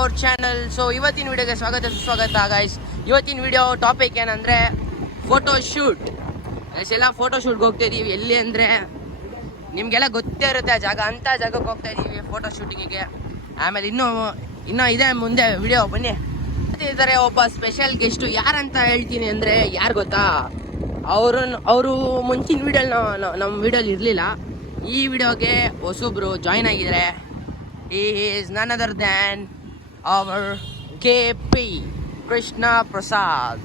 Our channel. So ಇವತ್ತಿನ ವಿಡಿಯೋಗೆ ಸ್ವಾಗತ ಸುಸ್ವಾಗತ ಗೈಸ್. ಇವತ್ತಿನ ವಿಡಿಯೋ ಟಾಪಿಕ್ ಏನಂದರೆ ಫೋಟೋ ಶೂಟ್. ಎಲ್ಲ ಫೋಟೋ ಶೂಟ್ಗೆ ಹೋಗ್ತಾ ಇದ್ದೀವಿ. ಎಲ್ಲಿ ಅಂದರೆ ನಿಮಗೆಲ್ಲ ಗೊತ್ತೇ ಇರುತ್ತೆ ಆ ಜಾಗ, ಅಂಥ ಜಾಗಕ್ಕೆ ಹೋಗ್ತಾ ಇದ್ದೀವಿ ಫೋಟೋ ಶೂಟಿಂಗಿಗೆ. ಆಮೇಲೆ ಇನ್ನೂ ಇದೆ ಮುಂದೆ ವಿಡಿಯೋ, ಬನ್ನಿ. ಇದ್ದಾರೆ ಒಬ್ಬ ಸ್ಪೆಷಲ್ ಗೆಸ್ಟು. ಯಾರಂತ ಹೇಳ್ತೀನಿ ಅಂದರೆ ಯಾರು ಗೊತ್ತಾ, ಅವರು ಮುಂಚಿನ ವಿಡಿಯೋಲಿ ನಮ್ಮ ವಿಡಿಯೋಲಿ ಇರಲಿಲ್ಲ. ಈ ವಿಡಿಯೋಗೆ ಹೊಸೊಬ್ರು ಜಾಯ್ನ್ ಆಗಿದ್ದಾರೆ. Is none other than our KP Krishna Prasad.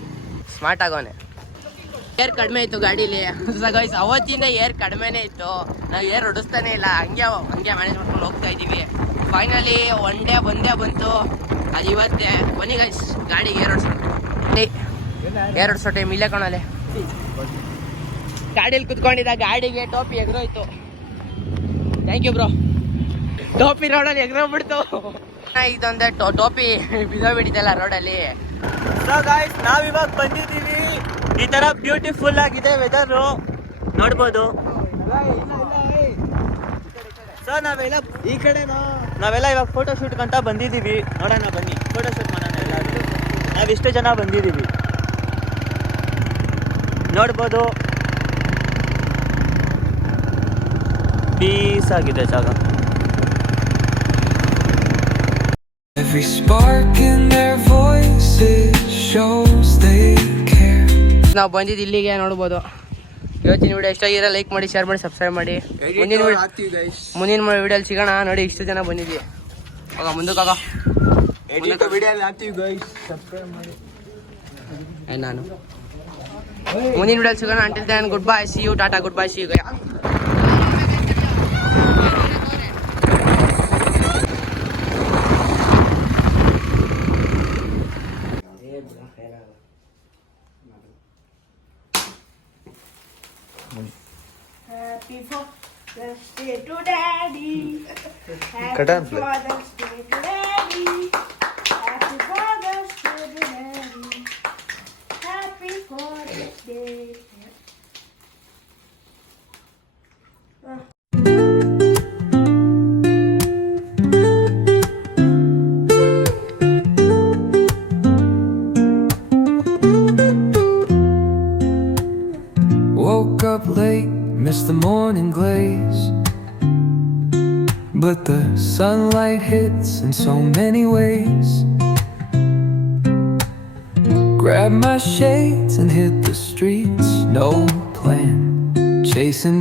Smart ಆಗೋನೆ. ಏರ್ ಕಡಿಮೆ ಇತ್ತು ಗಾಡೀಲಿ ಗೈಸ್. ಅವತ್ತಿಂದ ಏರ್ ಕಡಿಮೆನೇ ಇತ್ತು, ನಾವು ಏರ್ ಹೊಡಿಸ್ತಾನೆ ಇಲ್ಲ, ಹಂಗೆ ಮ್ಯಾನೇಜ್ ಮಾಡ್ಕೊಂಡು ಹೋಗ್ತಾ ಇದ್ದೀವಿ. ಫೈನಲಿ ಒನ್ ಡೇ ಬಂದೇ ಬಂತು, ಅದು ಇವತ್ತೇ. ಬನ್ನಿ ಗೈಸ್, ಗಾಡಿಗೆ ಏರ್ ಹೊಡ್ಸೋ ಟೈಮ್ ಇಲ್ಲೇ ಕಾಣಲೆ. ಗಾಡೀಲಿ ಕುತ್ಕೊಂಡಿದ್ದ, ಗಾಡಿಗೆ ಟೋಪಿ ಎಗರೋಯ್ತು. Thank you bro. ಟೋಪಿ ರೋಡಲ್ಲಿ ಎಗರೋಗ್ಬಿಡ್ತು. ಇದೊಂದೇ ಟೋಪಿ ಬಿದ್ದೋಗ್ಬಿಟ್ಟಿದ್ದಲ್ಲ ರೋಡಲ್ಲಿ. ಸೊ ಗಾಯ್ಸ್, ನಾವಿವಾಗ ಬಂದಿದ್ದೀವಿ. ಈ ತರ ಬ್ಯೂಟಿಫುಲ್ ಆಗಿದೆ ವೆದರು, ನೋಡ್ಬೋದು. ಸೊ ನಾವೆಲ್ಲ ಈ ಕಡೆನೋ, ನಾವೆಲ್ಲ ಇವಾಗ ಫೋಟೋ ಶೂಟ್ ಅಂತ ಬಂದಿದ್ದೀವಿ. ನೋಡೋಣ ಬನ್ನಿ, ಫೋಟೋ ಶೂಟ್ ಮಾಡೋಣ ಎಲ್ಲರೂ. ನಾವಿಷ್ಟು ಜನ ಬಂದಿದ್ದೀವಿ, ನೋಡ್ಬೋದು. ಪೀಸ್ ಆಗಿದೆ ಜಾಗ. Every spark in their voices shows they care. ನಾವು ಬಂದಿದ್ದು ಇಲ್ಲಿಗೆ, ನೋಡ್ಬೋದು. ಇವತ್ತಿನ ವಿಡಿಯೋ ಇಷ್ಟ ಆಗಿರೋ ಲೈಕ್ ಮಾಡಿ, ಶೇರ್ ಮಾಡಿ, ಸಬ್ಸ್ಕ್ರೈಬ್ ಮಾಡಿ. ಮುಂದಿನ ವಿಡಿಯೋಲಿ ಸಿಗೋಣ. ನೋಡಿ ಇಷ್ಟು ಜನ ಬಂದಿದ್ವಿ. ಆಗ ಮುಂದಕ್ಕಾಗ ನಾನು ಮುಂದಿನ ವಿಡಿಯೋಲಿ ಸಿಗೋಣ. Until then goodbye, see you, tata, goodbye, see you. Happy Father's Day to Daddy. Happy Father's Day to Daddy. Happy Father's Day to Daddy. Happy Father's Day. Woke up late, missed the morning glaze, but the sunlight hits in so many ways. Grabbed my shades and hit the streets, no plan, chasing